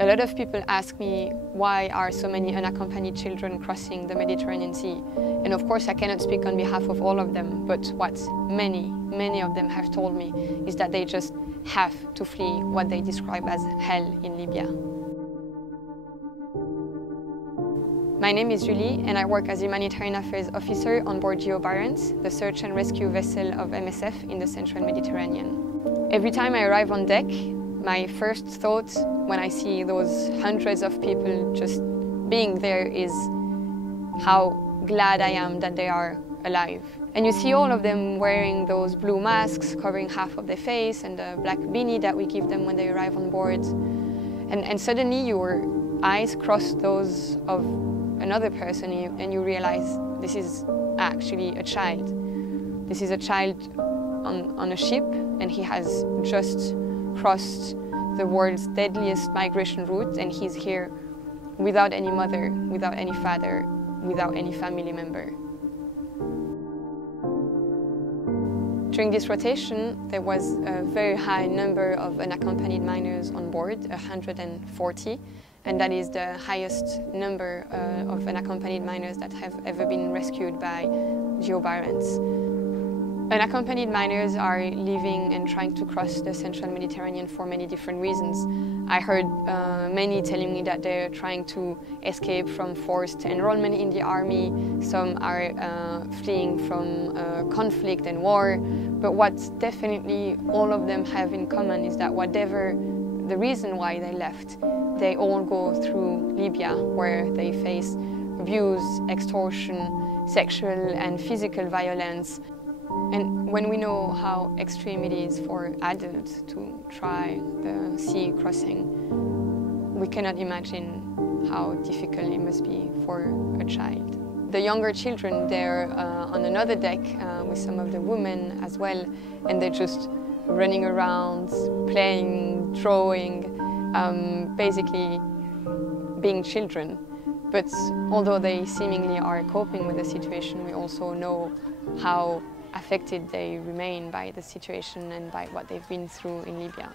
A lot of people ask me why are so many unaccompanied children crossing the Mediterranean Sea. And of course I cannot speak on behalf of all of them, but what many of them have told me is that they just have to flee what they describe as hell in Libya. My name is Julie and I work as Humanitarian Affairs Officer on board Geo Barents, the search and rescue vessel of MSF in the Central Mediterranean. Every time I arrive on deck, my first thought when I see those hundreds of people just being there is how glad I am that they are alive. And you see all of them wearing those blue masks covering half of their face and the black beanie that we give them when they arrive on board. And suddenly your eyes cross those of another person and you realize this is actually a child. This is a child on a ship and he has just crossed the world's deadliest migration route and he's here without any mother, without any father, without any family member. During this rotation, there was a very high number of unaccompanied minors on board, 140, and that is the highest number of unaccompanied minors that have ever been rescued by Geo Barents. Unaccompanied minors are living and trying to cross the Central Mediterranean for many different reasons. I heard many telling me that they're trying to escape from forced enrollment in the army. Some are fleeing from conflict and war. But what definitely all of them have in common is that whatever the reason why they left, they all go through Libya, where they face abuse, extortion, sexual and physical violence. And when we know how extreme it is for adults to try the sea crossing, we cannot imagine how difficult it must be for a child. The younger children, they're on another deck with some of the women as well, and they're just running around, playing, drawing, basically being children. But although they seemingly are coping with the situation, we also know how affected they remain by the situation and by what they've been through in Libya.